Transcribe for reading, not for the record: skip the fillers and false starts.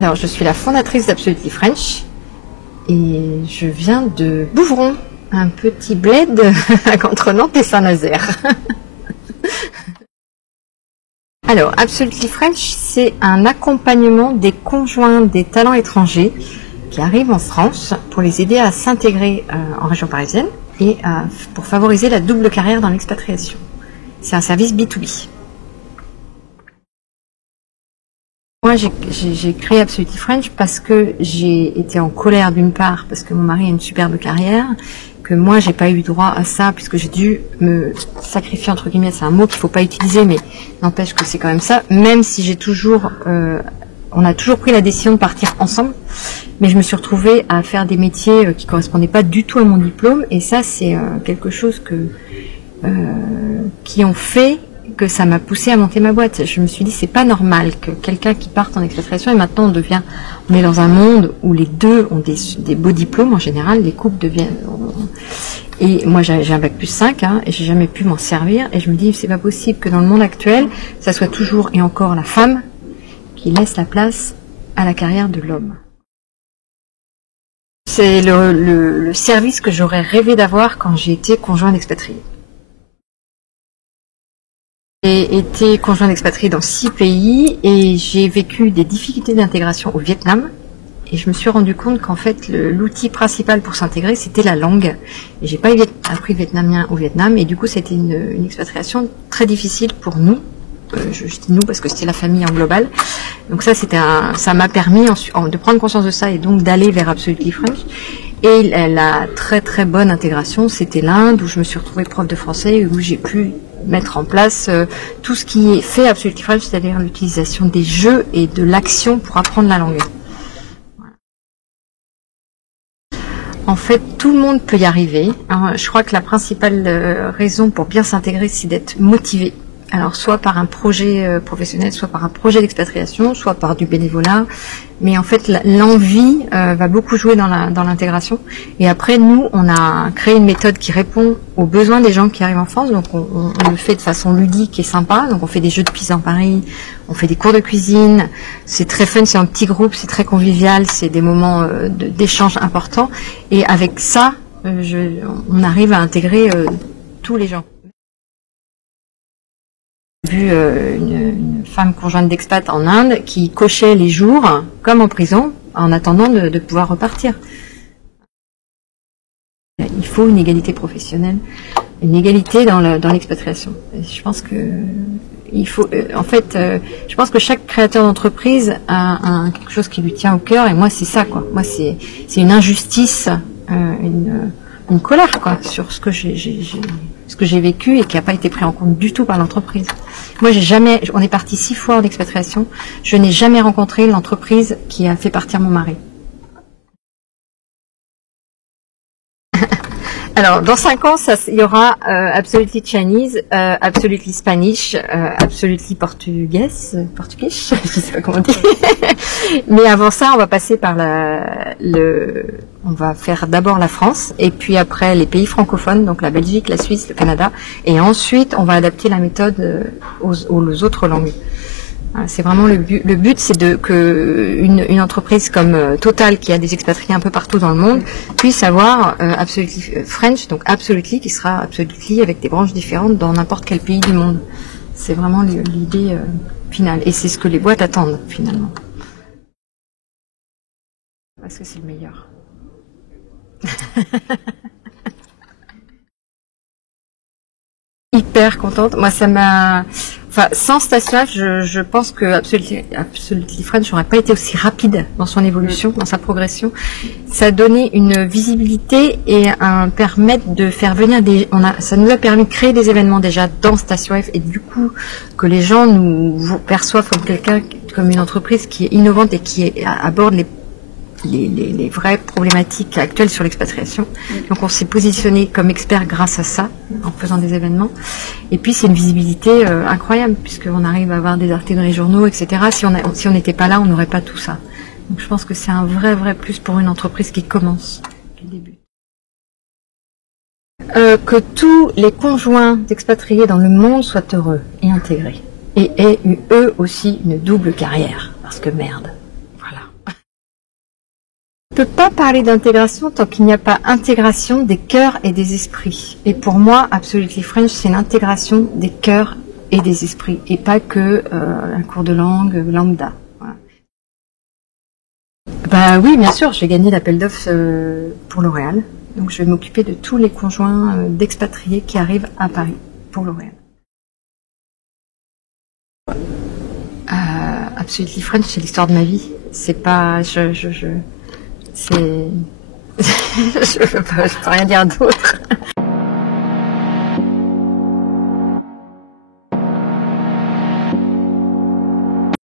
Alors, je suis la fondatrice d'Absolutley French et je viens de Bouvron, un petit bled entre Nantes et Saint-Nazaire. Alors, Absolutley French, c'est un accompagnement des conjoints des talents étrangers qui arrivent en France pour les aider à s'intégrer en région parisienne et pour favoriser la double carrière dans l'expatriation. C'est un service B2B. Moi, j'ai créé Absolutley French parce que j'ai été en colère d'une part, parce que mon mari a une superbe carrière, que moi, j'ai pas eu droit à ça, puisque j'ai dû me sacrifier, entre guillemets, c'est un mot qu'il faut pas utiliser, mais n'empêche que c'est quand même ça, même si j'ai toujours, on a toujours pris la décision de partir ensemble, mais je me suis retrouvée à faire des métiers qui correspondaient pas du tout à mon diplôme, et ça, c'est quelque chose qui ont fait que ça m'a poussée à monter ma boîte. Je me suis dit, c'est pas normal que quelqu'un qui parte en expatriation, et maintenant on est dans un monde où les deux ont des beaux diplômes en général, les couples deviennent, et moi j'ai un bac+5, et j'ai jamais pu m'en servir, et je me dis, c'est pas possible que dans le monde actuel, ça soit toujours et encore la femme qui laisse la place à la carrière de l'homme. C'est le service que j'aurais rêvé d'avoir quand j'ai été conjoint d'expatrié. J'ai été conjoint d'expatrié dans 6 pays et j'ai vécu des difficultés d'intégration au Vietnam. Et je me suis rendu compte qu'en fait, l'outil principal pour s'intégrer, c'était la langue. Et j'ai pas appris le vietnamien au Vietnam. Et du coup, c'était une expatriation très difficile pour nous. Je dis nous parce que c'était la famille en global. Donc ça m'a permis de prendre conscience de ça et donc d'aller vers Absolutley French. Et la très très bonne intégration, c'était l'Inde, où je me suis retrouvée prof de français, où j'ai pu mettre en place tout ce qui est fait Absolutley French, c'est-à-dire l'utilisation des jeux et de l'action pour apprendre la langue. Voilà. En fait, tout le monde peut y arriver. Alors, je crois que la principale raison pour bien s'intégrer, c'est d'être motivé. Alors, soit par un projet professionnel, soit par un projet d'expatriation, soit par du bénévolat. Mais en fait, l'envie va beaucoup jouer dans l'intégration. Et après, nous, on a créé une méthode qui répond aux besoins des gens qui arrivent en France. Donc, on le fait de façon ludique et sympa. Donc, on fait des jeux de pizza en Paris, on fait des cours de cuisine. C'est très fun, c'est en petit groupe, c'est très convivial, c'est des moments d'échange importants. Et avec ça, on arrive à intégrer tous les gens. J'ai vu une femme conjointe d'expat en Inde qui cochait les jours, comme en prison, en attendant de pouvoir repartir. Il faut une égalité professionnelle, une égalité dans l'expatriation. Je pense que je pense que chaque créateur d'entreprise a quelque chose qui lui tient au cœur, et moi c'est ça, quoi. Moi c'est une injustice, une colère, quoi, sur ce que j'ai vécu et qui n'a pas été pris en compte du tout par l'entreprise. Moi, on est parti 6 fois en expatriation, je n'ai jamais rencontré l'entreprise qui a fait partir mon mari. Alors, dans 5 ans, il y aura Absolutley Chinese, Absolutley Spanish, Absolutley portugais, je sais pas comment dire. Mais avant ça, on va passer par on va faire d'abord la France, et puis après les pays francophones, donc la Belgique, la Suisse, le Canada, et ensuite on va adapter la méthode aux autres langues. C'est vraiment le but. Le but, c'est une entreprise comme Total, qui a des expatriés un peu partout dans le monde, puisse avoir Absolutley French, donc Absolutley, qui sera Absolutley avec des branches différentes dans n'importe quel pays du monde. C'est vraiment l'idée finale, et c'est ce que les boîtes attendent finalement. Parce que c'est le meilleur. Hyper contente. Moi, sans Stasia, je pense que Absolutley French n'aurait pas été aussi rapide dans son évolution, dans sa progression. Ça a donné une visibilité et permettre de faire venir ça nous a permis de créer des événements déjà dans StasioF, et du coup, que les gens nous perçoivent comme une entreprise qui est innovante et qui aborde les vraies problématiques actuelles sur l'expatriation. Donc on s'est positionné comme expert grâce à ça, en faisant des événements. Et puis c'est une visibilité incroyable, puisqu'on arrive à avoir des articles dans les journaux, etc. Si on n'était pas là, on n'aurait pas tout ça. Donc je pense que c'est un vrai plus pour une entreprise qui commence, qui débute. Que tous les conjoints d'expatriés dans le monde soient heureux et intégrés. Et aient eux aussi une double carrière. Parce que merde. Voilà. peut pas parler d'intégration tant qu'il n'y a pas intégration des cœurs et des esprits. Et pour moi, Absolutely French, c'est l'intégration des cœurs et des esprits, et pas que un cours de langue lambda. Voilà. Bah oui, bien sûr, j'ai gagné l'appel d'offres pour L'Oréal, donc je vais m'occuper de tous les conjoints d'expatriés qui arrivent à Paris pour L'Oréal. Absolutely French, c'est l'histoire de ma vie. C'est pas, c'est, je peux rien dire d'autre.